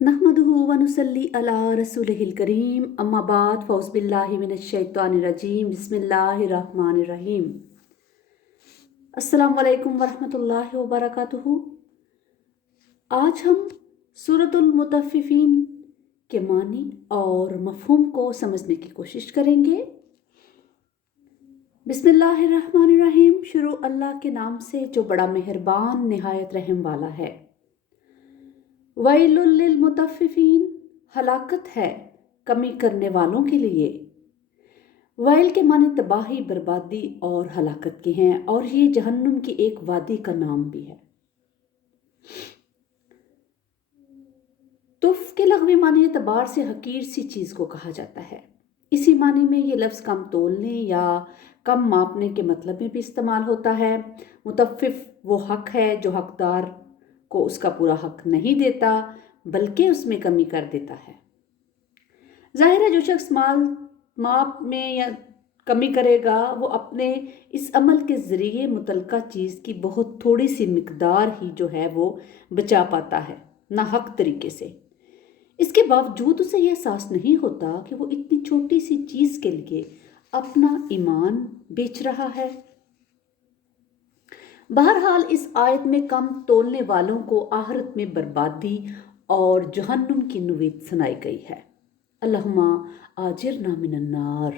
नहमदुहु व नुसल्ली अला रसूलिहिल करीम अम्मा बाद फ़ौज़ बिल्लाहि मिनश शैतानिर रजीम बिस्मिल्लाहिर रहमानिर रहीम। अस्सलामु अलैकुम व रहमतुल्लाहि व बरकातुहू। आज हम सूरतुल मुतफ़्फ़िफ़ीन के मानी और मफ़हूम को समझने की कोशिश करेंगे। बिस्मिल्लाहिर रहमानिर रहीम। शुरू अल्लाह के नाम से जो बड़ा मेहरबान निहायत रहम वाला है। वैलुल लिल मुतफ़्फ़िफ़ीन, हलाकत है कमी करने वालों के लिए। वैल के माने तबाही, बर्बादी और हलाकत के हैं, और ये जहन्नुम की एक वादी का नाम भी है। तुफ के लग़वी मानी एतबार से हकीर सी चीज़ को कहा जाता है। इसी मानी में ये लफ्ज़ कम तोलने या कम मापने के मतलब में भी इस्तेमाल होता है। मुतफ़्फ़िफ़ वो हक है जो हकदार को उसका पूरा हक नहीं देता, बल्कि उसमें कमी कर देता है। जाहिर है जो शख्स माप में या कमी करेगा वो अपने इस अमल के ज़रिए मुतलका चीज़ की बहुत थोड़ी सी मिकदार ही जो है वो बचा पाता है, ना हक तरीके से। इसके बावजूद उसे यह एहसास नहीं होता कि वो इतनी छोटी सी चीज़ के लिए अपना ईमान बेच रहा है। बहरहाल इस आयत में कम तोलने वालों को आखिरत में बर्बादी और जहन्नुम की नुवीद सुनाई गई है। अल्लाहुम्मा आजिरना मिनन्नार।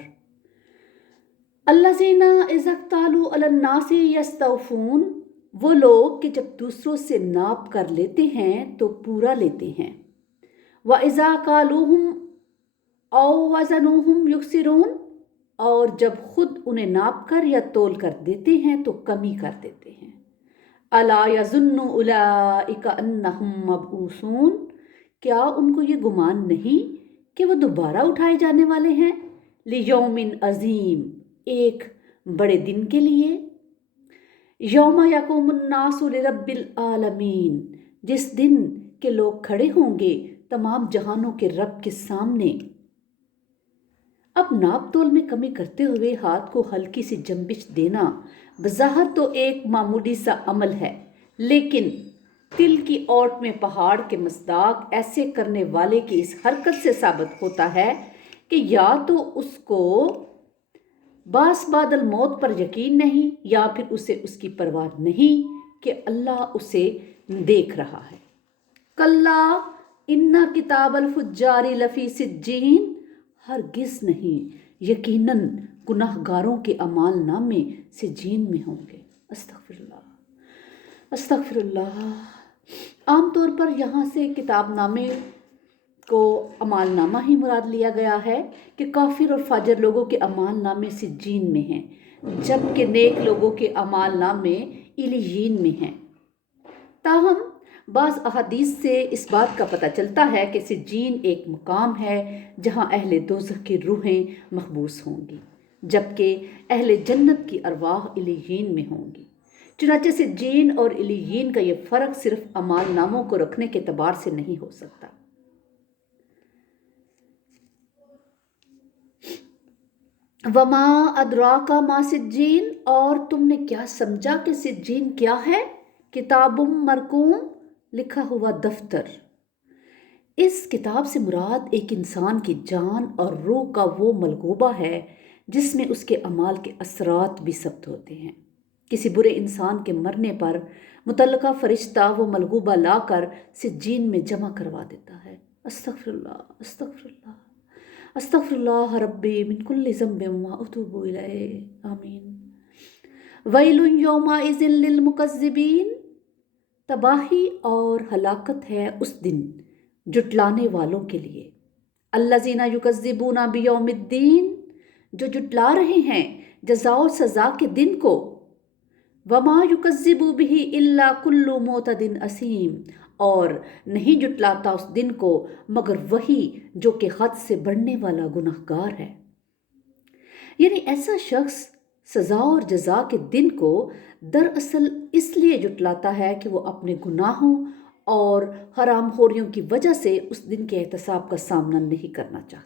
अल्लज़ीना इज़्क़तालू अलन्नासी यस्तौफ़ून, वो लोग कि जब दूसरों से नाप कर लेते हैं तो पूरा लेते हैं। व इज़ा कालूहुम औ वज़नूहुम युक्सिरून, और जब खुद उन्हें नाप कर या तोल कर देते हैं तो कमी कर देते हैं। अला यज़ुन्नु उलाइका अन्नहुम मबऊसून, क्या उनको ये गुमान नहीं कि वो दोबारा उठाए जाने वाले हैं। लियौमिन अज़ीम, एक बड़े दिन के लिए। यौमा यक़ूमुन्नासु लिरब्बिल आलमीन, जिस दिन के लोग खड़े होंगे तमाम जहानों के रब के सामने। अब नाप तोल में कमी करते हुए हाथ को हल्की सी जंबिश देना बज़ाहिर तो एक मामूली सा अमल है, लेकिन तिल की ओट में पहाड़ के मसदाक ऐसे करने वाले की इस हरकत से साबित होता है कि या तो उसको बास बादल मौत पर यकीन नहीं, या फिर उसे उसकी परवाह नहीं कि अल्लाह उसे देख रहा है। कल्ला इन्ना किताबल फुज्जारी लफ़ी सिज्जीन, हरगिज़ नहीं, यकीनन गुनाहगारों के अमाल नामे सिज्जीन में होंगे। अस्तग़फिरुल्लाह अस्तग़फिरुल्लाह। आमतौर पर यहाँ से किताब नामे को अमाल नामा ही मुराद लिया गया है कि काफिर और फाजर लोगों के अमाल नामे सिज्जीन में हैं, जबकि नेक लोगों के अमाल नामे इलीयीन में हैं। ताहम बाज़ अहादीस से इस बात का पता चलता है कि सिज्जीन एक मुकाम है जहाँ अहले दोज़ख की रूहें महबूस होंगी, जबकि अहले जन्नत की अरवाह इलीयीन में होंगी। चुनांचे सिज्जीन और इलीयीन का ये फ़र्क सिर्फ अमाल नामों को रखने के एतबार से नहीं हो सकता। वमा अदराका मा सिज्जीन, और तुमने क्या समझा कि सिज्जीन क्या है। किताबुम मरकूम, लिखा हुआ दफ्तर। इस किताब से मुराद एक इंसान की जान और रूह का वो मलगूबा है जिसमें उसके अमाल के असरात भी सब्त होते हैं। किसी बुरे इंसान के मरने पर मुतल्लका फरिश्ता वो मलगूबा लाकर सिज्जीन में जमा करवा देता है। अस्तग़फिरुल्लाह अस्तग़फिरुल्लाह अस्तग़फिरुल्लाह रब्बी मिन कुल्लि ज़ंबिन व अतूबु इलैह, आमीन। वैलुन यौमाइज़िन लिल मुकज़्ज़िबीन, तबाही और हलाकत है उस दिन जुटलाने वालों के लिए। अल्लज़ीना युकज़्ज़िबूना बियौमिद्दीन, जो जुटला रहे हैं जज़ा और सज़ा के दिन को। वमा युकज़्ज़िबु बिही इल्ला कुल्लु मोतदिन असीम, और नहीं जुटलाता उस दिन को मगर वही जो कि हद से बढ़ने वाला गुनाहगार है। यानी ऐसा शख्स सज़ा और जज़ा के दिन को दरअसल इसलिए जुटलाता है कि वो अपने गुनाहों और हरामखोरियों की वजह से उस दिन के एहतसाब का सामना नहीं करना चाहता।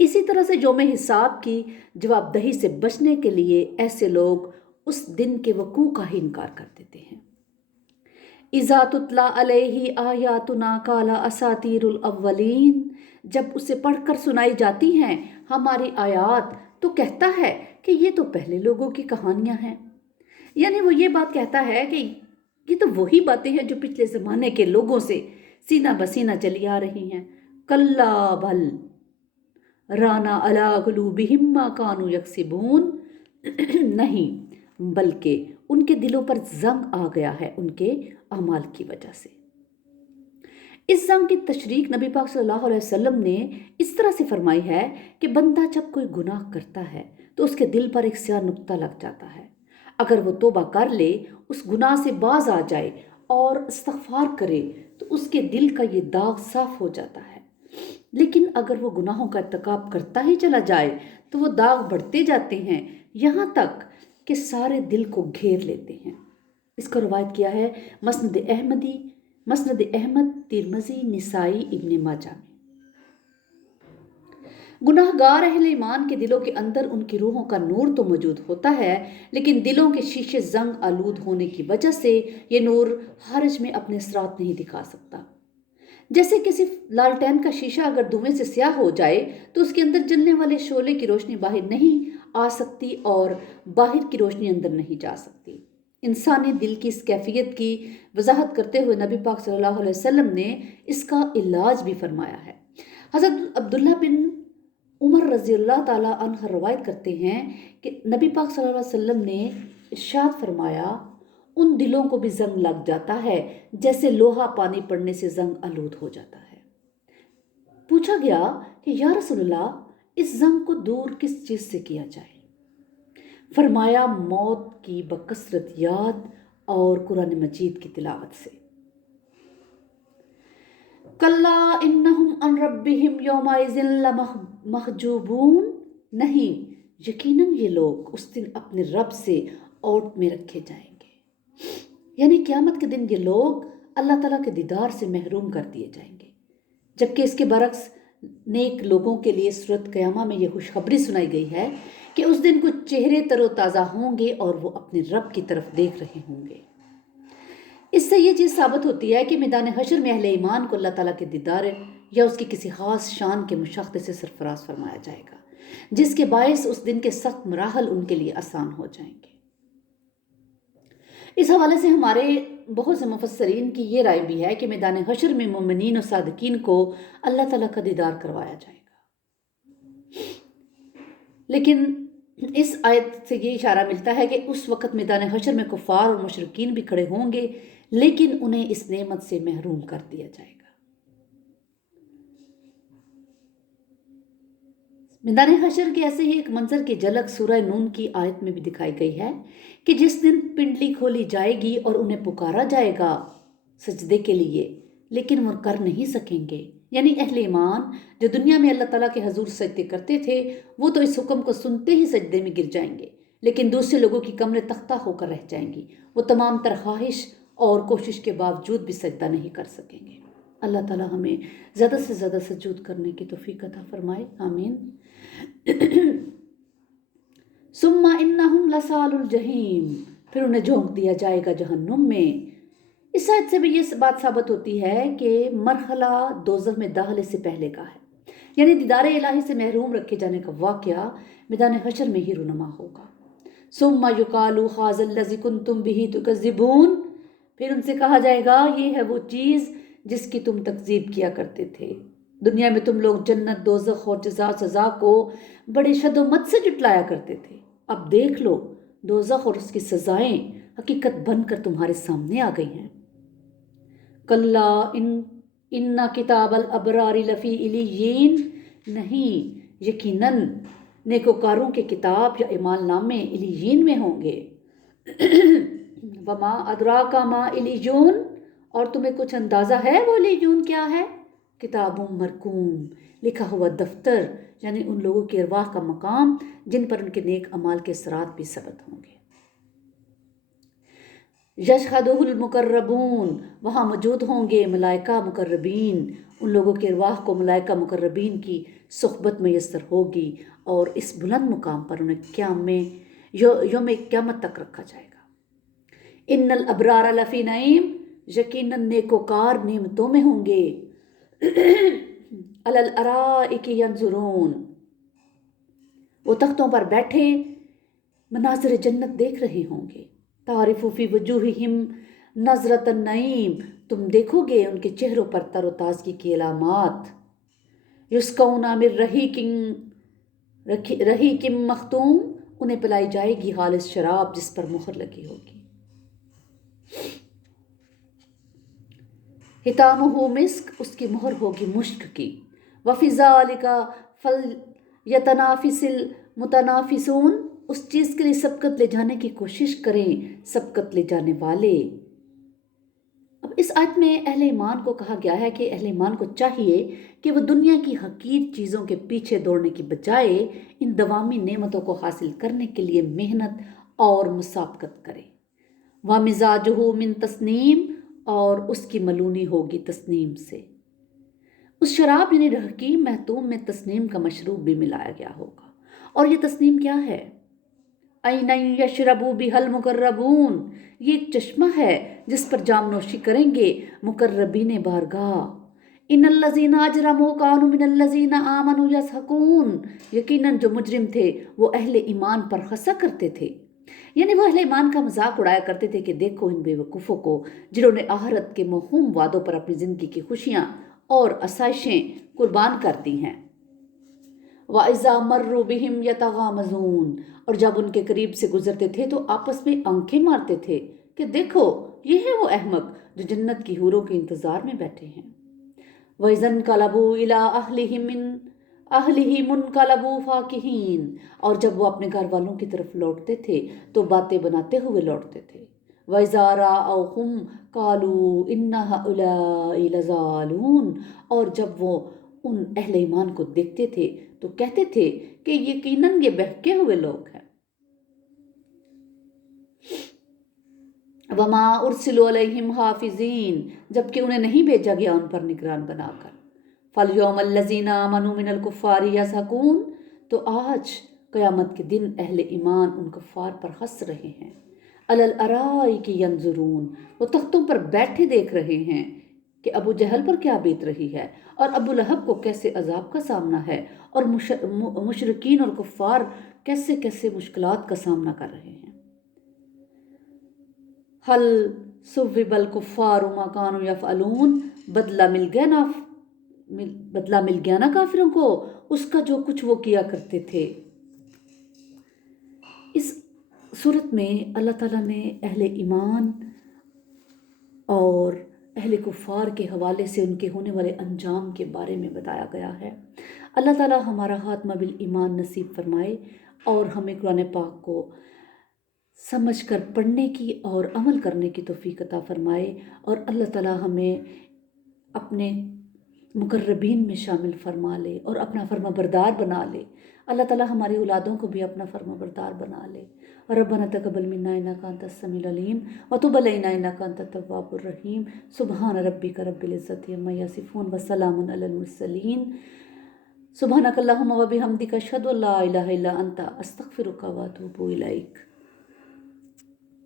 इसी तरह से यौम हिसाब की जवाबदही से बचने के लिए ऐसे लोग उस दिन के वकूअ का ही इनकार कर देते हैं। اذا تتلا علیہ آیاتنا قال اساطیر الاولین، جب اسے پڑھ کر سنائی جاتی ہیں ہماری آیات تو کہتا ہے کہ یہ تو پہلے لوگوں کی کہانیاں ہیں۔ یعنی وہ یہ بات کہتا ہے کہ یہ تو وہی باتیں ہیں جو پچھلے زمانے کے لوگوں سے سینہ بسینہ چلی آ رہی ہیں۔ کلا بل رانا علی قلوبہم ما کانوا یکسبون، نہیں بلکہ ان کے دلوں پر زنگ آ گیا ہے ان کے اعمال کی وجہ سے۔ اس زنگ کی تشریح نبی پاک صلی اللہ علیہ وسلم نے اس طرح سے فرمائی ہے کہ بندہ جب کوئی گناہ کرتا ہے تو اس کے دل پر ایک سیاہ نقطہ لگ جاتا ہے۔ اگر وہ توبہ کر لے، اس گناہ سے باز آ جائے اور استغفار کرے تو اس کے دل کا یہ داغ صاف ہو جاتا ہے۔ لیکن اگر وہ گناہوں کا ارتکاب کرتا ہی چلا جائے تو وہ داغ بڑھتے جاتے ہیں یہاں تک کہ سارے دل کو گھیر لیتے ہیں۔ اس کو روایت کیا ہے مسند احمد، ترمذی، نسائی، ابن ماجہ میں۔ گناہ گار اہل ایمان کے دلوں کے اندر ان کی روحوں کا نور تو موجود ہوتا ہے، لیکن دلوں کے شیشے زنگ آلود ہونے کی وجہ سے یہ نور خارج میں اپنے اثرات نہیں دکھا سکتا۔ جیسے کسی لالٹین کا شیشہ اگر دھویں سے سیاہ ہو جائے تو اس کے اندر جلنے والے شعلے کی روشنی باہر نہیں آ سکتی اور باہر کی روشنی اندر نہیں جا سکتی۔ انسانی دل کی اس کیفیت کی وضاحت کرتے ہوئے نبی پاک صلی اللہ علیہ وسلم نے اس کا علاج بھی فرمایا ہے۔ حضرت عبداللہ بن عمر رضی اللہ تعالیٰ عنہ روایت کرتے ہیں کہ نبی پاک صلی اللہ علیہ وسلم نے ارشاد فرمایا، ان دلوں کو بھی زنگ لگ جاتا ہے جیسے لوہا پانی پڑنے سے زنگ آلود ہو جاتا ہے۔ پوچھا گیا کہ یا رسول اللہ، اس زنگ کو دور کس چیز سے کیا جائے؟ فرمایا موت کی بکثرت یاد اور قرآن مجید کی تلاوت سے۔ کلا انہم عن ربہم یومئذ لمحجوبون، نہیں یقیناً یہ لوگ اس دن اپنے رب سے اوٹ میں رکھے جائیں گے۔ یعنی قیامت کے دن یہ لوگ اللہ تعالیٰ کے دیدار سے محروم کر دیے جائیں گے، جبکہ اس کے برعکس نیک لوگوں کے لیے سورۃ قیامہ میں یہ خوشخبری سنائی گئی ہے کہ اس دن کچھ چہرے تر و تازہ ہوں گے اور وہ اپنے رب کی طرف دیکھ رہے ہوں گے۔ اس سے یہ چیز ثابت ہوتی ہے کہ میدان حشر میں اہل ایمان کو اللہ تعالیٰ کے دیدار یا اس کی کسی خاص شان کے مشاہدے سے سرفراز فرمایا جائے گا، جس کے باعث اس دن کے سخت مراحل ان کے لیے آسان ہو جائیں گے۔ اس حوالے سے ہمارے بہت سے مفسرین کی یہ رائے بھی ہے کہ میدان حشر میں مومنین و صادقین کو اللہ تعالیٰ کا دیدار کروایا جائے گا۔ لیکن اس آیت سے یہ اشارہ ملتا ہے کہ اس وقت میدان حشر میں کفار اور مشرکین بھی کھڑے ہوں گے، لیکن انہیں اس نعمت سے محروم کر دیا جائے گا۔ میدان حشر کے ایسے ہی ایک منظر کی جھلک سورہ نون کی آیت میں بھی دکھائی گئی ہے کہ جس دن پنڈلی کھولی جائے گی اور انہیں پکارا جائے گا سجدے کے لیے، لیکن وہ کر نہیں سکیں گے۔ یعنی اہل ایمان جو دنیا میں اللہ تعالیٰ کے حضور سجدے کرتے تھے، وہ تو اس حکم کو سنتے ہی سجدے میں گر جائیں گے، لیکن دوسرے لوگوں کی کمریں تختہ ہو کر رہ جائیں گی، وہ تمام تر خواہش اور کوشش کے باوجود بھی سجدہ نہیں کر سکیں گے۔ اللہ تعالیٰ ہمیں زیادہ سے زیادہ سجود کرنے کی توفیق عطا فرمائے، آمین۔ ثم انہم لصال الجحیم، پھر انہیں جھونک دیا جائے گا جہنم میں۔ اس آیت سے بھی یہ بات ثابت ہوتی ہے کہ مرحلہ دوزخ میں داخلے سے پہلے کا ہے، یعنی دیدار الہی سے محروم رکھے جانے کا واقعہ میدان حشر میں ہی رونما ہوگا۔ ثم یقال ھذا الذی کنتم بہ تکذبون، پھر ان سے کہا جائے گا یہ ہے وہ چیز جس کی تم تکذیب کیا کرتے تھے۔ دنیا میں تم لوگ جنت، دوزخ اور جزا سزا کو بڑے شد و مت سے جٹلایا کرتے تھے، اب دیکھ لو دوزخ اور اس کی سزائیں حقیقت بن کر تمہارے سامنے آ گئی ہیں۔ کلا ان کتاب الابرار لفی علیین، نہیں یقیناً نیکوکاروں کے کتاب یا اعمال نامے علیین میں ہوں گے۔ وما ادراک ما علیون، اور تمہیں کچھ اندازہ ہے وہ علیون کیا ہے؟ کتاب مرقوم، لکھا ہوا دفتر، یعنی ان لوگوں کی ارواح کا مقام جن پر ان کے نیک اعمال کے اثرات بھی ثبت ہوں گے۔ یشہدہ المقربون، وہاں موجود ہوں گے ملائکہ مقربین، ان لوگوں کے ارواح کو ملائکہ مقربین کی صحبت میسر ہوگی اور اس بلند مقام پر انہیں یوم قیامت تک رکھا جائے گا۔ ان الابرار لفی نعیم यकीनन नेकोकार नेमतों में होंगे। अलल अराइकी यंजुरून, वो तख्तों पर बैठे मनाज़िर जन्नत देख रहे होंगे। तारिफु फी वजूहिहिम नज़रत नईम, तुम देखोगे उनके चेहरों पर तरोताज़गी की अलामात। युस्कौना मिर रहीकिम मख्तूम, उन्हें पिलाई जाएगी खालिस शराब जिस पर मुहर लगी होगी। हितामुहु मिस्क, उसकी मुहर होगी मुश्क की। वफ़िज़ालिका फल यतनाफिसिल मुतनाफिसून, उस चीज़ के लिए सबकत ले जाने की कोशिश करें सबकत ले जाने वाले। अब इस आयत में अहले ईमान को कहा गया है कि अहले ईमान को चाहिए कि वो दुनिया की हकीर चीज़ों के पीछे दौड़ने की बजाय इन दवामी नेमतों को हासिल करने के लिए मेहनत और मुसाबकत करे। व मिजाजुहु मिन तस्नीम, और उसकी मलूनी होगी तस्नीम से। उस शराब यानी रहकीम महतूम में तस्नीम का मशरूब भी मिलाया गया होगा। और ये तस्नीम क्या है? ऐनन यशरबू बिहल मुकर्रबून, ये एक चश्मा है जिस पर जामनोशी करेंगे मुकर्रबीन बारगाह। इन्नल्लज़ीना अजरमू कानू मिनल्लज़ीना आमनू यसहकून, यकीनन जो मुजरिम थे वो अहले ईमान पर हंसा करते थे, यानी वो अहले ईमान का मजाक उड़ाया करते थे कि देखो इन बेवकूफ़ों को जिन्होंने आहरत के मौहूम वादों पर अपनी ज़िंदगी की खुशियाँ और आसाइशें कुर्बान कर दी हैं। वाइज़ा मर्रू बिहिम यतगामज़ून, और जब उनके करीब से गुजरते थे तो आपस में आंखें मारते थे कि देखो ये है वो अहमक जो जन्नत की हूरों के इंतज़ार में बैठे हैं। वैज़न कलबू इला अहलिही मुनकलबू फाकिहीन, और जब वो अपने घर वालों की तरफ लौटते थे तो बातें बनाते हुए लौटते थे। वैज़ारा औहुम कालू इन्ना हाउलाई लज़ालून, और जब वो उन अहले ईमान को देखते थे तो कहते थे कि यकीनन ये बहके हुए लोग हैं। वमा उर्सिलू अलैहिम हाफिज़ीन, जबकि उन्हें नहीं भेजा गया उन पर निगरान बनाकर। फलयौमल्लज़ीना आमनू मिनल कुफ़ारी यसहकून, तो आज क़यामत के दिन अहले ईमान उन कुफ़ार पर हंस रहे हैं। अलल अराइकी यंजुरून, वो तख्तों पर बैठे देख रहे हैं कि अबू जहल पर क्या बीत रही है और अबू लहब को कैसे अजाब का सामना है, और मुशरिकीन और कुफ़ार कैसे कैसे मुश्किलात का सामना कर रहे हैं। हल सुव्विबल कुफ़ार मा कानू यफ़अलून, बदला मिल गया ना काफिरों को उसका जो कुछ वो किया करते थे। इस सूरत में अल्लाह ताला ने अहले ईमान और अहले कुफ़ार के हवाले से उनके होने वाले अंजाम के बारे में बताया गया है। अल्लाह ताला हमारा खात्मा बिल ईमान नसीब फरमाए और हमें कुरान पाक को समझ कर पढ़ने की और अमल करने की तौफीक अता फरमाए, और अल्लाह ताला हमें अपने मुकर्रबीन में शामिल फरमा ले और अपना फर्मा बरदार बना ले। अल्लाह ताला हमारी औलादों को भी अपना फर्मा बरदार बना ले। रब्बना तक़ब्बल मिन्ना इन्नका अंतस समीउल अलीम व तुब अलैना इन्नका अंतत तव्वाबुर रहीम। सुब्हान रब्बिका रब्बिल इज़्ज़ति अम्मा यसिफून व सलामुन अलल मुरसलीन। सुब्हानकल्लाहुम्मा व बिहम्दिका अशहदु अल्ला इलाहा इल्ला अंता अस्तग़फिरुका व अतूबु इलैक।